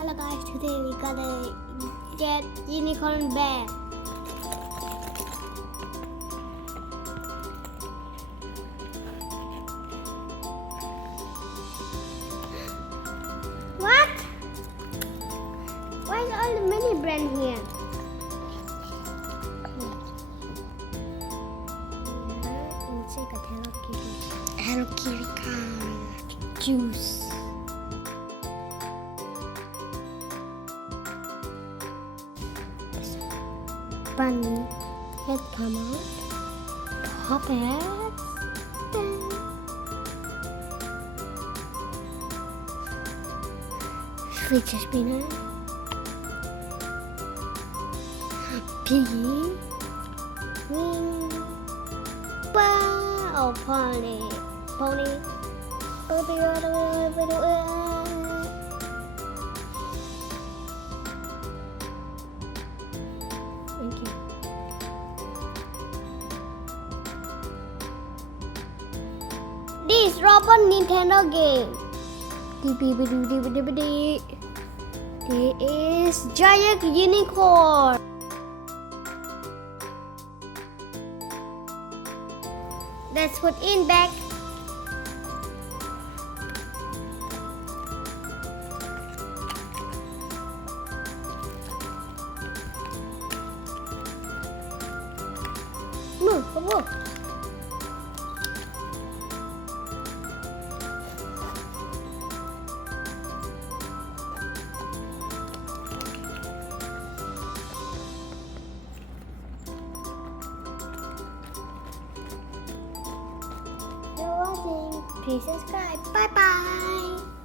Hello guys, today we gotta get unicorn bear. What? Why is all the mini brand here? Insect a Hello Kitty. Hello Kitty car. Juice. Bunny head come out. Top hat. Fidget spinner. Piggy. Wing. Oh, pony. Pony. Thank you. This robot Nintendo game. This is giant unicorn. Let's put in back. Move. You're watching. Please subscribe. Bye bye.